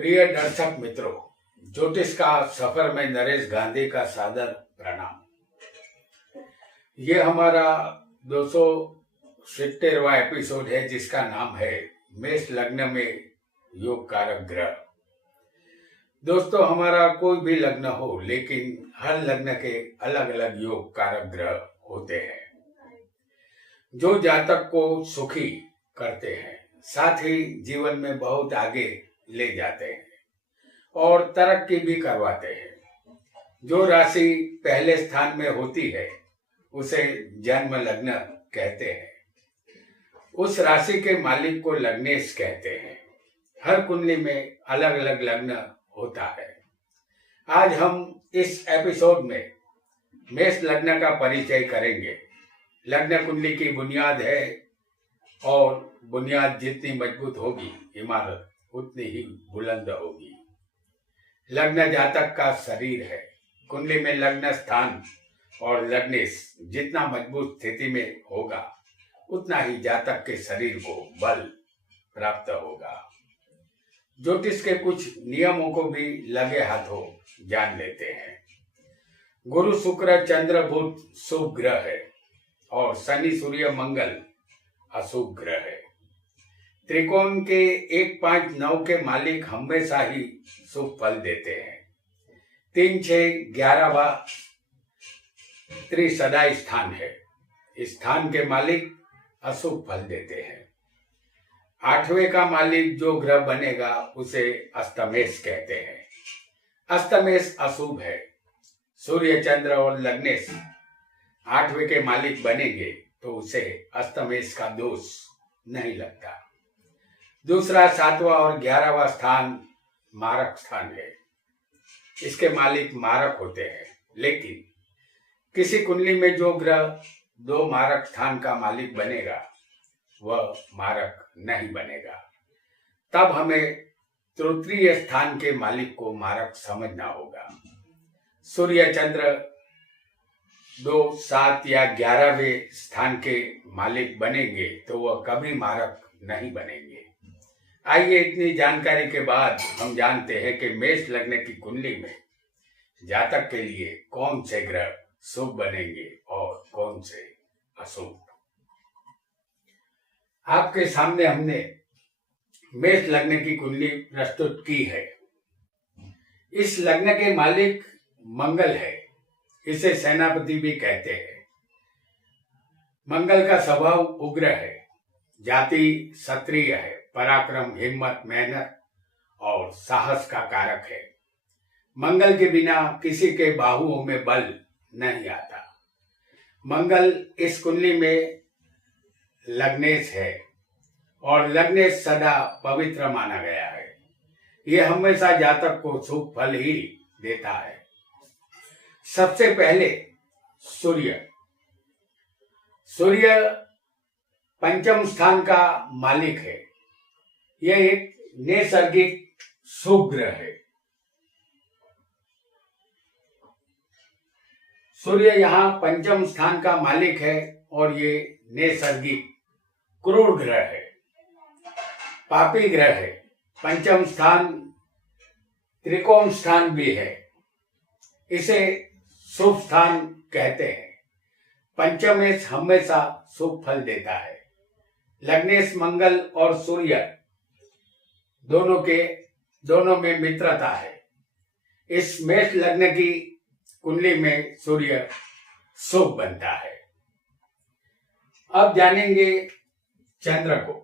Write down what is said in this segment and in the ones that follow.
प्रिय दर्शक मित्रों, ज्योतिष का सफर में नरेश गांधी का सादर प्रणाम। ये हमारा 270वां एपिसोड है जिसका नाम है मेष लग्न में योग कारक ग्रह। दोस्तों, हमारा कोई भी लग्न हो, लेकिन हर लग्न के अलग अलग योग कारक ग्रह होते हैं जो जातक को सुखी करते हैं, साथ ही जीवन में बहुत आगे ले जाते हैं और तरक्की भी करवाते हैं। जो राशि पहले स्थान में होती है उसे जन्म लग्न कहते हैं। उस राशि के मालिक को लग्नेश कहते हैं। हर कुंडली में अलग अलग लग्न होता है। आज हम इस एपिसोड में मेष लग्न का परिचय करेंगे। लग्न कुंडली की बुनियाद है और बुनियाद जितनी मजबूत होगी, इमारत उतनी ही बुलंद होगी। लग्न जातक का शरीर है। कुंडली में लग्न स्थान और लग्नेश जितना मजबूत स्थिति में होगा, उतना ही जातक के शरीर को बल प्राप्त होगा। ज्योतिष के कुछ नियमों को भी लगे हाथों जान लेते हैं। गुरु शुक्र चंद्र बुध शुभ ग्रह है और शनि सूर्य मंगल अशुभ ग्रह है। त्रिकोण के 1, 5, 9 के मालिक हमेशा ही शुभ फल देते हैं। 3, 6, 11वां त्रिसदाई स्थान है। इस स्थान के मालिक अशुभ फल देते हैं। 8वें का मालिक जो ग्रह बनेगा उसे अस्तमेश कहते हैं। अस्तमेश अशुभ है। सूर्य चंद्र और लग्नेश 8वें के मालिक बनेंगे तो उसे अस्तमेश का दोष नहीं लगता। दूसरा, 7वां और 11वां स्थान मारक स्थान है। इसके मालिक मारक होते हैं, लेकिन किसी कुंडली में जो ग्रह 2 मारक स्थान का मालिक बनेगा वह मारक नहीं बनेगा। तब हमें तृतीय स्थान के मालिक को मारक समझना होगा। सूर्य चंद्र 2, 7 या 11वें स्थान के मालिक बनेंगे तो वह कभी मारक नहीं बनेंगे। आइए, इतनी जानकारी के बाद हम जानते हैं कि मेष लग्न की कुंडली में जातक के लिए कौन से ग्रह शुभ बनेंगे और कौन से अशुभ। आपके सामने हमने मेष लग्न की कुंडली प्रस्तुत की है। इस लग्न के मालिक मंगल है। इसे सेनापति भी कहते हैं। मंगल का स्वभाव उग्र है। जाति क्षत्रिय है। पराक्रम, हिम्मत, मेहनत और साहस का कारक है। मंगल के बिना किसी के बाहुओं में बल नहीं आता। मंगल इस कुंडली में लग्नेश है और लग्नेश सदा पवित्र माना गया है। यह हमेशा जातक को शुभ फल ही देता है। सबसे पहले सूर्य पंचम स्थान का मालिक है। यह एक नैसर्गिक शुभ ग्रह है। सूर्य यहाँ पंचम स्थान का मालिक है और ये नैसर्गिक क्रूर ग्रह है, पापी ग्रह है। पंचम स्थान त्रिकोण स्थान भी है। इसे शुभ स्थान कहते हैं। पंचमेश हमेशा शुभ फल देता है। लग्नेश मंगल और सूर्य दोनों में मित्रता है। इस मेष लग्न की कुंडली में सूर्य शुभ बनता है। अब जानेंगे चंद्र को।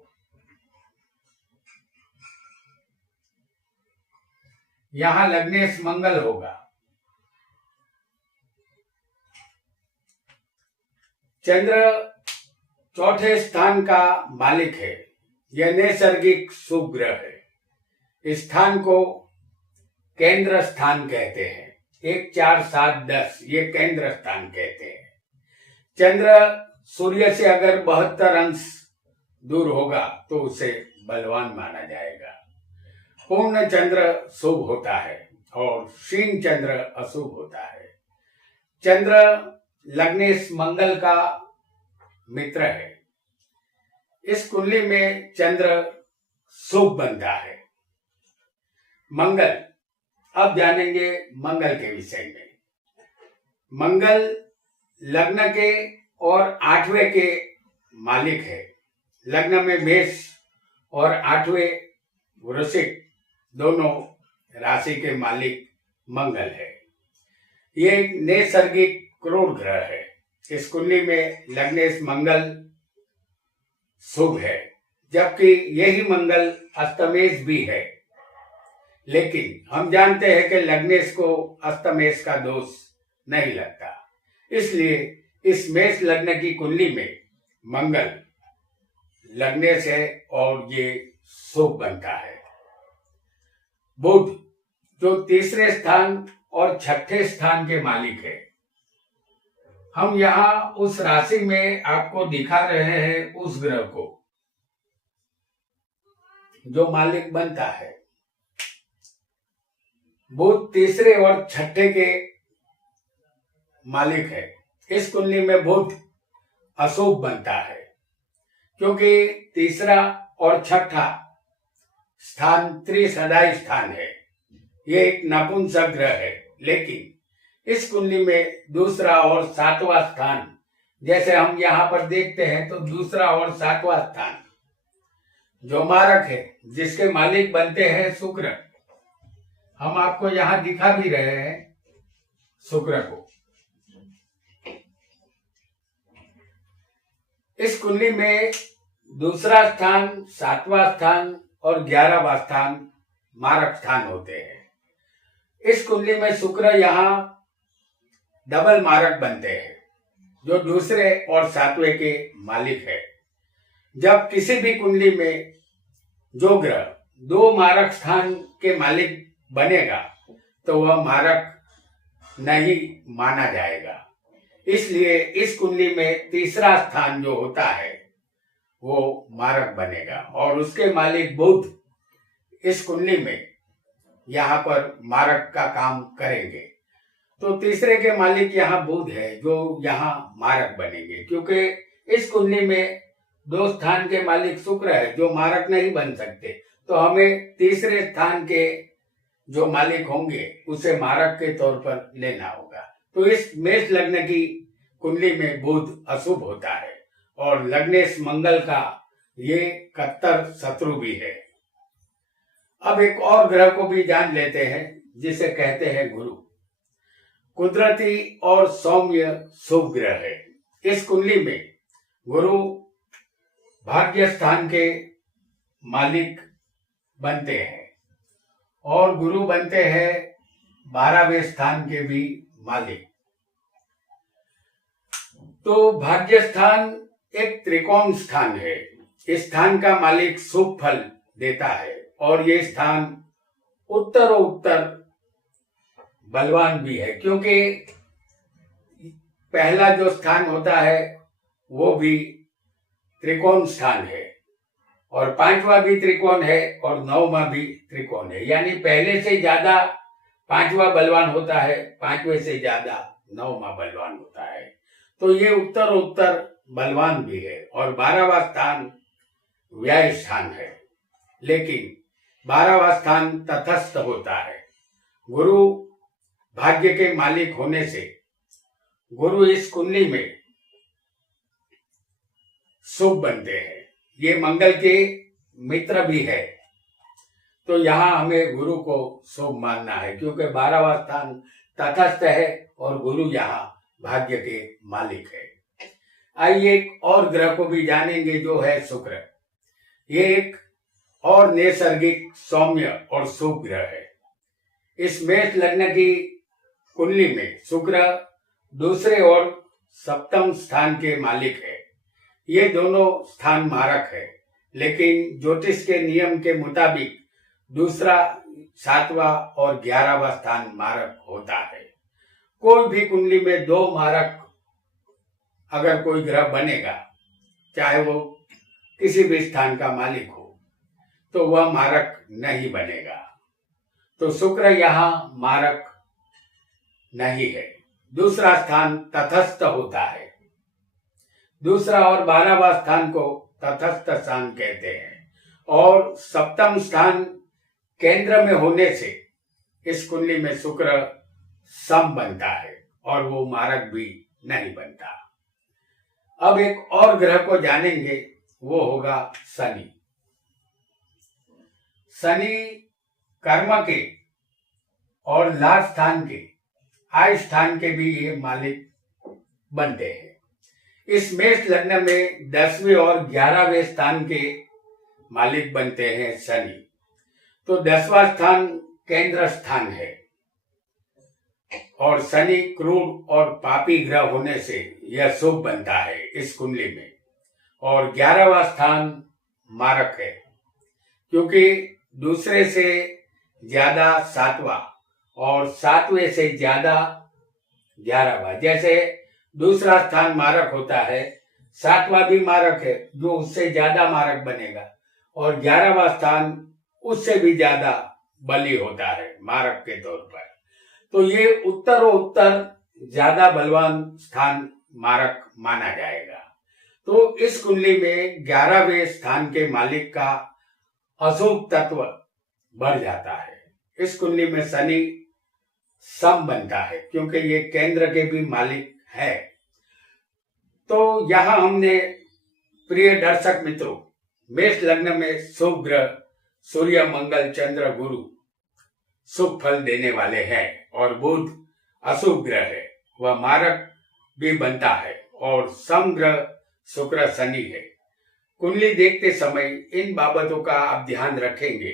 यहां लग्नेश मंगल होगा। चंद्र चौथे स्थान का मालिक है। यह नैसर्गिक शुभ ग्रह है। इस स्थान को केंद्र स्थान कहते हैं। 1, 4, 7, 10 ये केंद्र स्थान कहते हैं। चंद्र सूर्य से अगर 72 अंश दूर होगा तो उसे बलवान माना जाएगा। पूर्ण चंद्र शुभ होता है और क्षीण चंद्र अशुभ होता है। चंद्र लग्नेश मंगल का मित्र है। इस कुंडली में चंद्र शुभ बनता है। मंगल। अब जानेंगे मंगल के विषय में। मंगल लग्न के और 8वें के मालिक है। लग्न में मेष और 8वें वृश्चिक दोनों राशि के मालिक मंगल है। ये एक नैसर्गिक क्रूर ग्रह है। इस कुंडली में लग्नेश मंगल शुभ है, जबकि यही मंगल अस्तमेश भी है। लेकिन हम जानते हैं कि लग्नेश को अस्तमेश का दोष नहीं लगता, इसलिए इस मेष लग्न की कुंडली में मंगल लग्नेश है और ये शुभ बनता है। बुध जो तीसरे स्थान और छठे स्थान के मालिक है, हम यहाँ उस राशि में आपको दिखा रहे हैं उस ग्रह को जो मालिक बनता है। बुध तीसरे और छठे के मालिक है। इस कुंडली में बुध अशुभ बनता है, क्योंकि तीसरा और छठा स्थान त्रिसदाई स्थान है। ये एक नपुंसक ग्रह है, लेकिन इस कुंडली में दूसरा और 7वां स्थान, जैसे हम यहाँ पर देखते हैं तो दूसरा और 7वां स्थान जो मारक है, जिसके मालिक बनते हैं शुक्र। हम आपको यहाँ दिखा भी रहे हैं शुक्र को। इस कुंडली में दूसरा स्थान, 7वां स्थान और 11वां स्थान मारक स्थान होते हैं। इस कुंडली में शुक्र यहाँ डबल मारक बनते हैं, जो दूसरे और 7वें के मालिक है। जब किसी भी कुंडली में जो ग्रह 2 मारक स्थान के मालिक बनेगा तो वह मारक नहीं माना जाएगा। इसलिए इस कुंडली में तीसरा स्थान जो होता है वो मारक बनेगा और उसके मालिक बुध इस कुंडली में यहाँ पर मारक का काम करेंगे। तो तीसरे के मालिक यहाँ बुध है जो यहाँ मारक बनेंगे, क्योंकि इस कुंडली में 2 स्थान के मालिक शुक्र है जो मारक नहीं बन सकते। तो हमें तीसरे स्थान के जो मालिक होंगे उसे मारक के तौर पर लेना होगा। तो इस मेष लग्न की कुंडली में बुध अशुभ होता है और लग्नेश मंगल का ये कट्टर शत्रु भी है। अब एक और ग्रह को भी जान लेते हैं, जिसे कहते हैं गुरु। कुदरती और सौम्य शुभ ग्रह है। इस कुंडली में गुरु भाग्य स्थान के मालिक बनते हैं और गुरु बनते हैं 12वें स्थान के भी मालिक। तो भाग्य स्थान एक त्रिकोण स्थान है। इस स्थान का मालिक शुभ फल देता है और ये स्थान उत्तरोत्तर बलवान भी है, क्योंकि पहला जो स्थान होता है वो भी त्रिकोण स्थान है और 5वां भी त्रिकोण है और 9वां भी त्रिकोण है। यानी पहले से ज्यादा 5वां बलवान होता है, 5वें से ज्यादा 9वां बलवान होता है। तो ये उत्तर बलवान भी है और 12वां स्थान व्यय स्थान है, लेकिन 12वां स्थान तटस्थ होता है। गुरु भाग्य के मालिक होने से गुरु इस कुंडली में शुभ बनते हैं। ये मंगल के मित्र भी है, तो यहाँ हमें गुरु को शुभ मानना है, क्योंकि 12वां स्थान तटस्थ है और गुरु यहाँ भाग्य के मालिक है। आइए एक और ग्रह को भी जानेंगे, जो है शुक्र। ये एक और नैसर्गिक सौम्य और शुभ ग्रह है। इस मेष लग्न की कुंडली में शुक्र दूसरे और 7वें स्थान के मालिक है। ये दोनों स्थान मारक है, लेकिन ज्योतिष के नियम के मुताबिक दूसरा, 7वां और 11वां स्थान मारक होता है। कोई भी कुंडली में 2 मारक अगर कोई ग्रह बनेगा, चाहे वो किसी भी स्थान का मालिक हो, तो वह मारक नहीं बनेगा। तो शुक्र यहाँ मारक नहीं है। दूसरा स्थान तटस्थ होता है। दूसरा और 12वां स्थान को तटस्थ स्थान कहते हैं और 7वां स्थान केंद्र में होने से इस कुंडली में शुक्र सम बनता है और वो मारक भी नहीं बनता। अब एक और ग्रह को जानेंगे, वो होगा शनि। शनि कर्म के और लाभ स्थान के, आय स्थान के भी ये मालिक बनते हैं। इस मेष लग्न में 10वें और 11वें स्थान के मालिक बनते हैं शनि। तो 10वां स्थान केंद्र स्थान है और शनि क्रूर और पापी ग्रह होने से यह शुभ बनता है इस कुंडली में। और 11वां स्थान मारक है, क्योंकि दूसरे से ज्यादा 7वां और 7वें से ज्यादा 11वां। जैसे दूसरा स्थान मारक होता है, 7वां भी मारक है जो उससे ज्यादा मारक बनेगा, और 11वां स्थान उससे भी ज्यादा बली होता है मारक के तौर पर। तो ये उत्तर ज्यादा बलवान स्थान मारक माना जाएगा। तो इस कुंडली में 11वें स्थान के मालिक का अशुभ तत्व बढ़ जाता है। इस कुंडली में शनि सम बनता है क्योंकि ये केंद्र के भी मालिक है। तो यहां हमने प्रिय दर्शक मित्रों, मेष लग्न में शुभ ग्रह सूर्य, मंगल, चंद्र, गुरु शुभ फल देने वाले हैं और बुध अशुभ ग्रह है, वह मारक भी बनता है, और सम ग्रह शुक्र, शनि है। कुंडली देखते समय इन बाबतों का आप ध्यान रखेंगे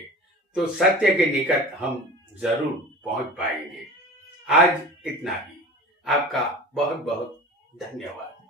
तो सत्य के निकट हम जरूर पहुंच पाएंगे। आज इतना ही। आपका बहुत बहुत धन्यवाद।